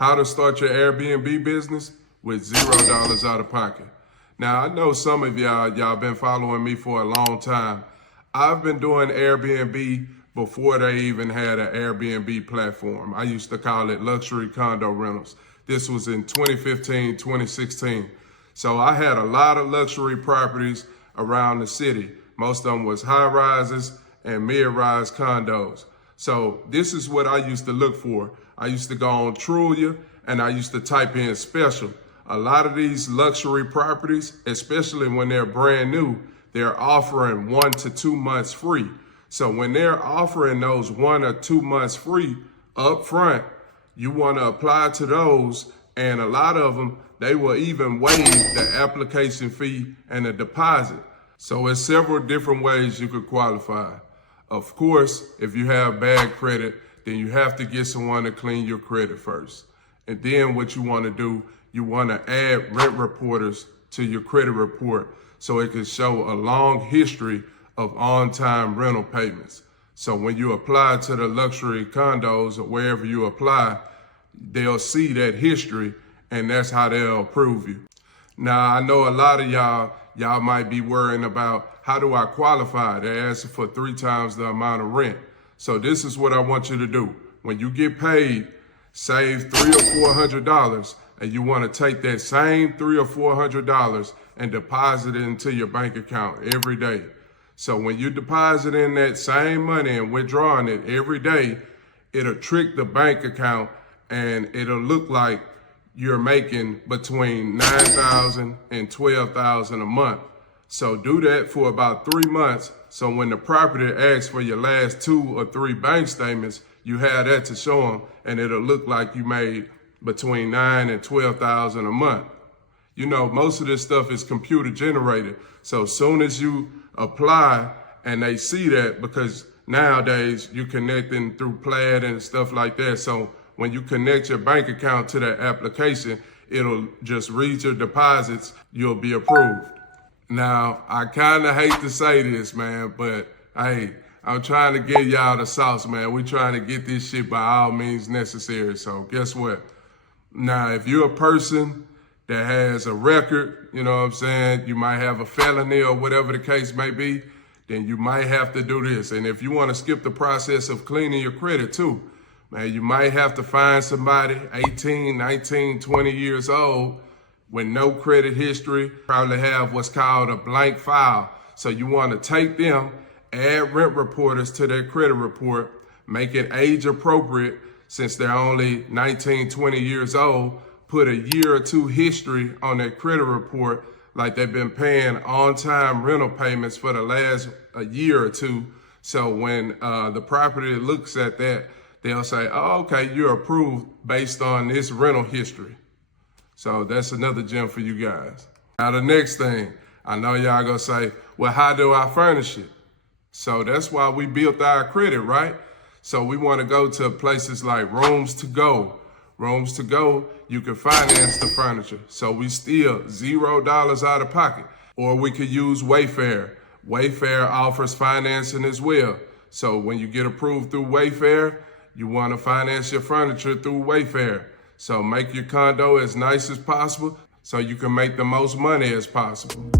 How to start your Airbnb business with $0 out of pocket. Now, I know some of y'all been following me for a long time. I've been doing Airbnb before they even had an Airbnb platform. I used to call it luxury condo rentals. This was in 2015, 2016. So I had a lot of luxury properties around the city. Most of them was high rises and mid-rise condos. So this is what I used to look for. I used to go on Trulia and I used to type in special. A lot of these luxury properties, especially when they're brand new, they're offering 1 to 2 months free. So when they're offering those 1 or 2 months free up front, you want to apply to those, and a lot of them, they will even waive the application fee and the deposit. So there's several different ways you could qualify. Of course, if you have bad credit, then you have to get someone to clean your credit first. And then what you want to do, you want to add rent reporters to your credit report so it can show a long history of on-time rental payments. So when you apply to the luxury condos or wherever you apply, they'll see that history and that's how they'll approve you. Now, I know a lot of y'all might be worrying about, how do I qualify? They're asking for 3 times the amount of rent. So this is what I want you to do. When you get paid, save $300 or $400, and you want to take that same $300 or $400 and deposit it into your bank account every day. So when you deposit in that same money and withdrawing it every day, it'll trick the bank account and it'll look like you're making between $9,000 and $12,000 a month. So do that for about 3 months. So when the property asks for your last 2 or 3 bank statements, you have that to show them, and it'll look like you made between $9,000 and $12,000 a month. You know, most of this stuff is computer generated. So as soon as you apply and they see that, because nowadays you're connecting through Plaid and stuff like that. So when you connect your bank account to that application, it'll just read your deposits, you'll be approved. Now, I kind of hate to say this, man, but hey, I'm trying to get y'all the sauce, man. We're trying to get this shit by all means necessary. So guess what? Now, if you're a person that has a record, you know what I'm saying, you might have a felony or whatever the case may be, then you might have to do this. And if you want to skip the process of cleaning your credit too, man, you might have to find somebody 18, 19, 20 years old with no credit history, probably have what's called a blank file. So you want to take them, add rent reporters to their credit report, make it age appropriate since they're only 19, 20 years old, put a year or 2 history on their credit report, like they've been paying on-time rental payments for the last a year or 2. So when the property looks at that, they'll say, oh, okay, you're approved based on this rental history. So that's another gem for you guys. Now the next thing, I know y'all gonna say, well, how do I furnish it? So that's why we built our credit, right? So we wanna go to places like Rooms to Go. Rooms to Go, you can finance the furniture. So we still $0 out of pocket. Or we could use Wayfair. Wayfair offers financing as well. So when you get approved through Wayfair, you want to finance your furniture through Wayfair. So make your condo as nice as possible so you can make the most money as possible.